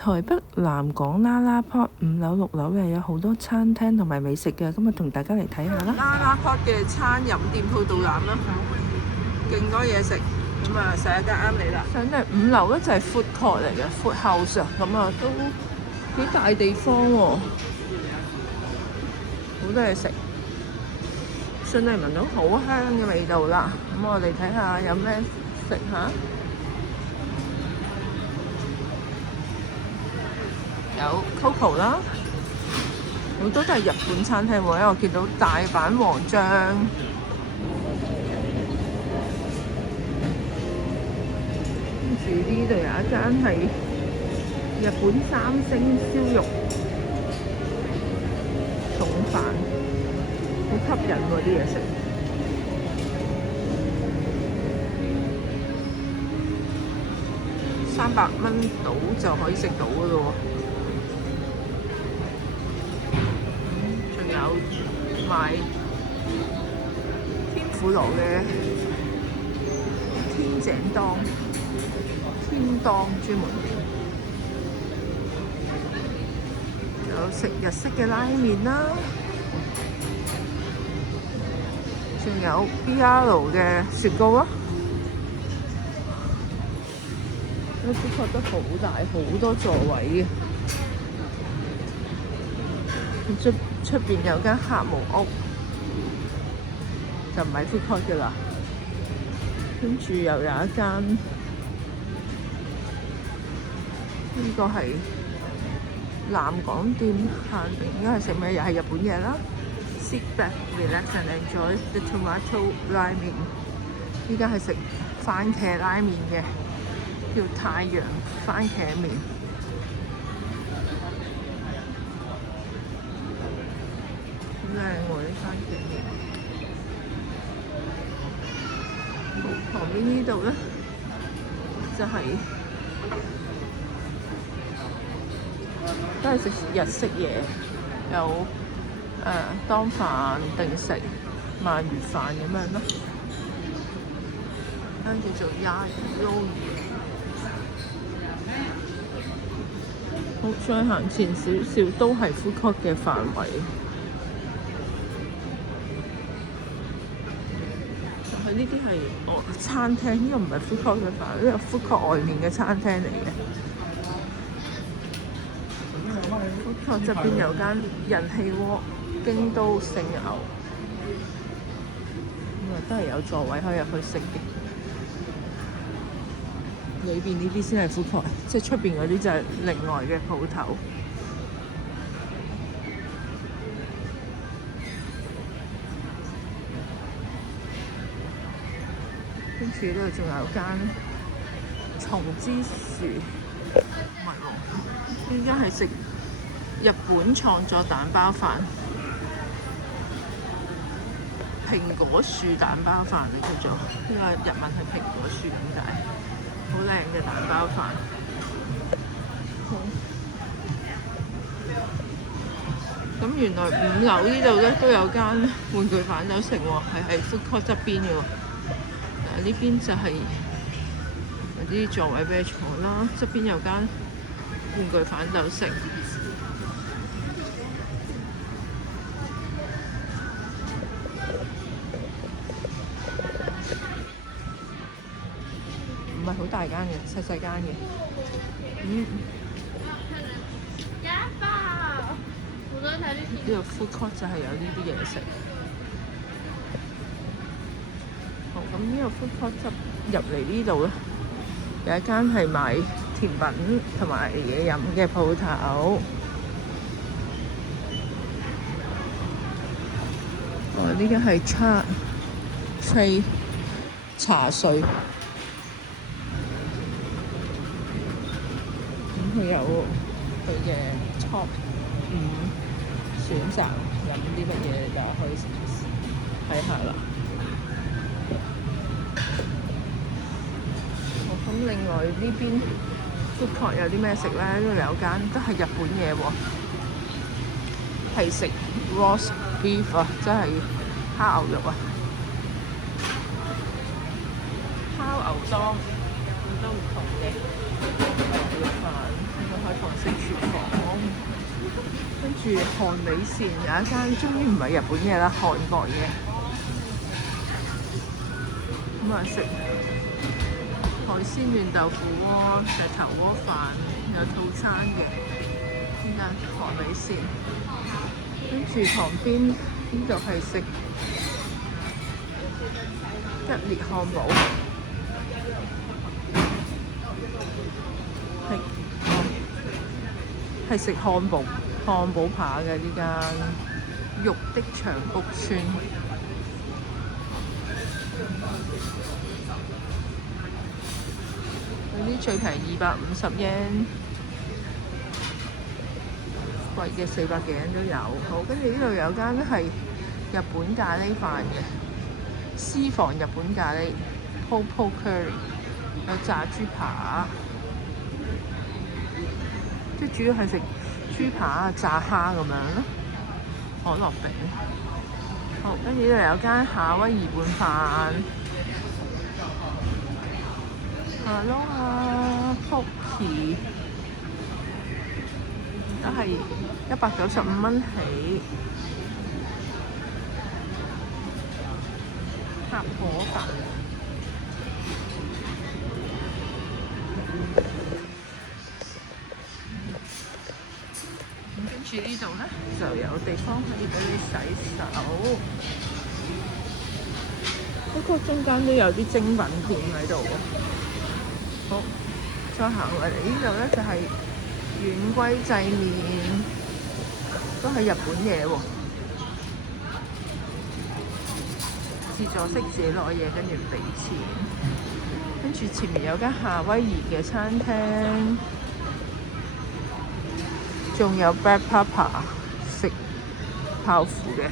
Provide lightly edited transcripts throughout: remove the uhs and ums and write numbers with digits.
台北南港啦啦 Pot 5樓6樓又有好多餐廳同埋美食嘅，今日同大家嚟睇下啦。啦啦 Pot 嘅餐飲店鋪導覽啦，勁多嘢食，咁啊上一間啱你啦。上嚟5樓咧就係 food court 嚟嘅 food house 啊，咁啊都幾大地方喎，好多嘢食，順利聞到好香嘅味道啦。咁我哋睇下有咩食下。有 Coco 啦，好多都係日本餐廳喎，因為我見到大阪王將，跟住呢度有一間係日本3星燒肉餸飯，好吸引喎啲嘢食。300蚊到就可以食到嘅咯喎。有賣天婦羅嘅天井當、天當專門店，有食日式嘅拉麵啦，仲有 BR 嘅雪糕啦。我都覺得好大，好多座位嘅。出邊有間客務屋，就唔係 food court 嘅啦。跟住又有一間，呢個係南港店下邊，應該係食咩？又係日本嘢啦。Sit back, relax and enjoy the tomato 拉麵。依家係食番茄拉麵嘅，叫太陽番茄麵。靚喎啲番茄麵，旁邊呢度咧就係、都係食日式嘢，有當飯定食鰻魚飯咁樣咯，跟住做鴨魚撈魚。好，再行前少少都係 food court 嘅範圍。呢啲係餐廳，呢個唔係 food court 嘅飯，呢個 food court 外面嘅餐廳嚟嘅。food court 側邊有間人氣鍋，京都聖牛，咁啊都係有座位可以入去食嘅。裏邊呢啲先係 food court，即係出邊嗰啲就係另外嘅鋪頭。跟住呢度仲有間松之樹，唔係喎，呢間係食日本創作蛋包飯，蘋果樹蛋包飯嚟叫做，呢個日文係蘋果樹點解？好靚嘅蛋包飯。咁原來5樓呢度咧都有間玩具反斗城喎，係喺 food court 側邊嘅喎。呢邊就係有啲座位俾你坐啦，側邊有間玩具反斗城。唔係好大間嘅，細細間嘅。呢度 food court 就係有呢啲嘢食。好，咁呢個 food court 入嚟呢度咧，有一間係賣甜品同埋嘢飲嘅鋪頭。呢間係茶水。咁佢有佢嘅 top 5選擇，飲啲乜嘢大家可以睇下啦。咁另外呢邊 food court 有啲咩食咧？呢度有間都係日本嘢喎，係食 roast beef 啊，即係烤牛肉啊，烤牛當好多唔同嘅牛肉飯，呢個開放住韓美線有一間，終於唔係日本嘢啦，韓國嘢。咁啊食海鮮嫩豆腐鍋、石頭鍋飯有套餐嘅，呢間韓美線。跟住旁邊呢度係食吉列漢堡，係食漢堡扒嘅呢間肉的長谷村。嗰啲最平250yen，貴嘅400幾yen都有。好，跟住呢度有間係日本咖喱飯嘅，私房日本咖喱 ，Po Curry， 有炸豬扒，即係主要係食豬扒啊、炸蝦咁樣咯，可樂餅。好，跟住呢度有間夏威夷拌飯。Hello 福奇都係195蚊起，合伙飯。咁跟住呢度咧就有地方可以俾你洗手，不過中間都有啲精品店喺度喎。好，再行嚟呢度咧就係軟龜製麵，都係日本嘢喎。自助式自己攞嘢，跟住俾錢。跟住前面有間夏威夷嘅餐廳，仲有 Black Pepper 食泡芙嘅，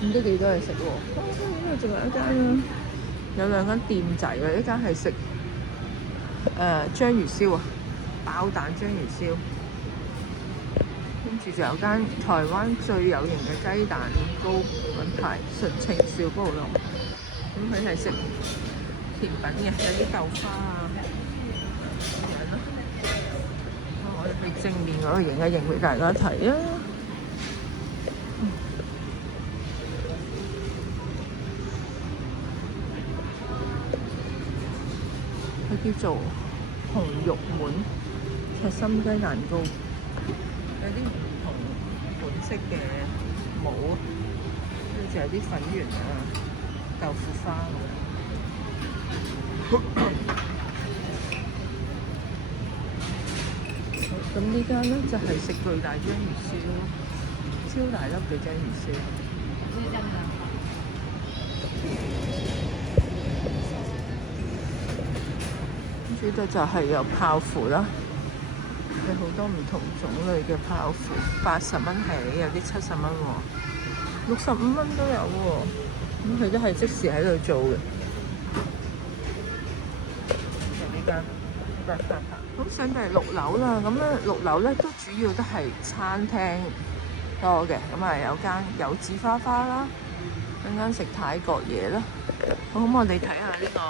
咁都幾多嘢食喎。呢度仲有一間，有兩間店仔喎，一間係食章魚燒啊，爆蛋章魚燒，跟住就有間台灣最有型嘅雞蛋糕品牌純情小布隆，咁佢係食甜品嘅，有啲豆花啊咁樣咯。我哋去正面嗰度影一影俾大家睇啊！佢叫做紅肉滿赤心雞蛋糕，有啲唔同款式嘅帽，跟住有啲粉圓啊、豆腐花咁樣。咁呢間咧就係食巨大章魚燒，超大粒嘅章魚燒。呢度就係有泡芙啦，有好多唔同種類嘅泡芙，80蚊起，有啲70蚊喎，65蚊都有喎。咁佢都係即時喺度做嘅。呢間咁上到嚟6樓啦，咁咧6樓咧都主要都係餐廳多嘅，咁啊有間柚子花花啦，有間食泰國嘢啦。好，咁我哋睇下呢個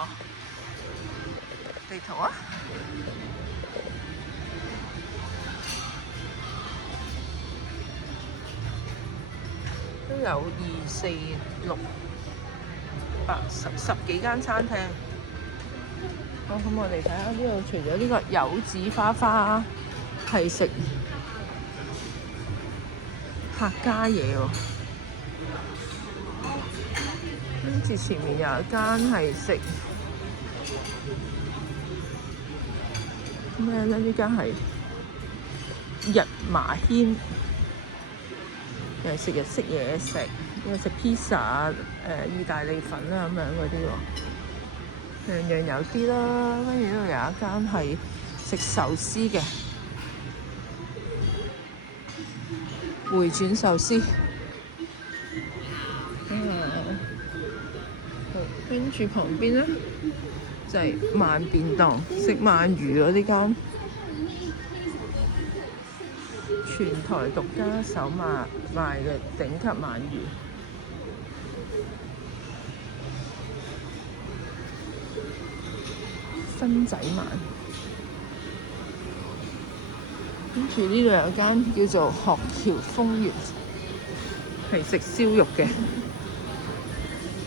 地圖啊，都有2、4、6、8、10幾間餐廳。好，咁我哋睇下呢度，除咗呢個柚子花花係食客家嘢喎，跟住前面有一間係食咩咧？呢間係日麻軒，又係食日式嘢食，又食披薩、意大利粉啊咁樣嗰啲喎，樣樣有啲啦。跟住呢度有一間係食壽司嘅，回轉壽司。跟住旁邊咧就係鰻便當，食鰻魚嗰啲間，全台獨家手賣嘅頂級鰻魚。新仔鰻，跟住呢度有間叫做學橋風月，係食燒肉嘅。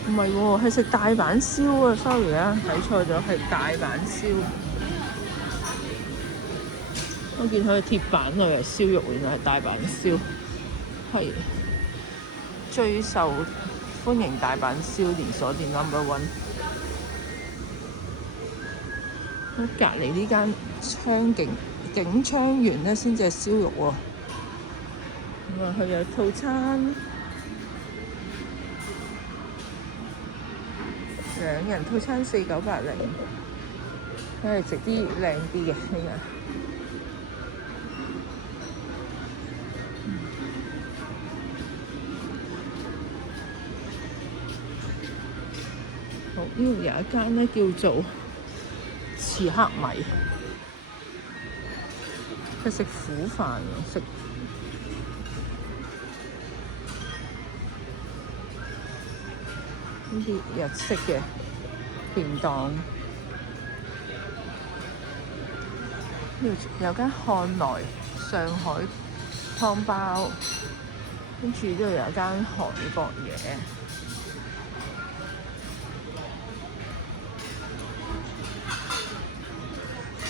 唔係喎，係食大阪燒啊 ！sorry 啊，睇錯咗，係大阪燒。我見佢嘅鐵板度有燒肉，原來係大阪燒，係最受歡迎大阪燒連鎖店 No.1。咁隔離呢間景昌園咧，先至係燒肉喎。咁啊，佢有套餐，2人套餐4980，佢係食啲靚啲嘅呢個。好，呢度有一間咧叫做刺黑米，佢食苦飯嘅，食呢啲日式嘅便當。呢度有間漢來上海湯包，跟住呢度有間韓國嘢。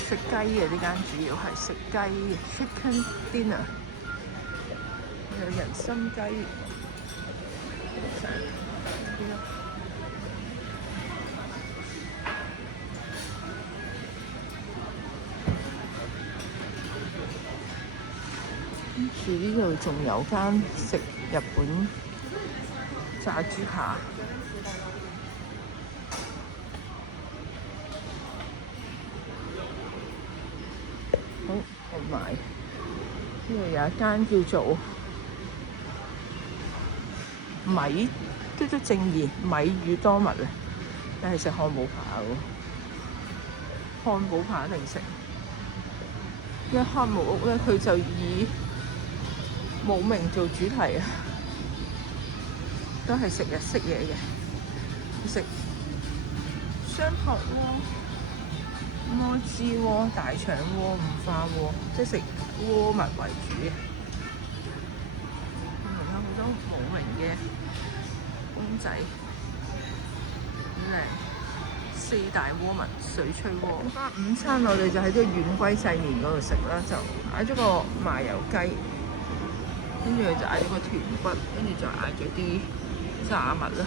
食雞嘅呢間主要係食雞 ，Chicken Dinner， 有人參雞。跟住呢度仲有間食日本炸豬扒。好，同埋呢度有一間叫做米嘟嘟正義米與多物啊，你係食漢堡扒喎，漢堡扒定食？因為黑木屋咧，佢就以冇名做主題啊，都係食日式嘢嘅，食雙殼鍋、蚵滋鍋、大腸鍋、五花鍋，即係食鍋物為主嘅。門口好多冇名嘅公仔，好靚。4大鍋物水炊鍋。午餐我哋就喺啲遠歸製麵嗰度食啦，就嗌咗個麻油雞，跟住就嗌咗個豚骨，跟住就嗌咗啲炸物啦。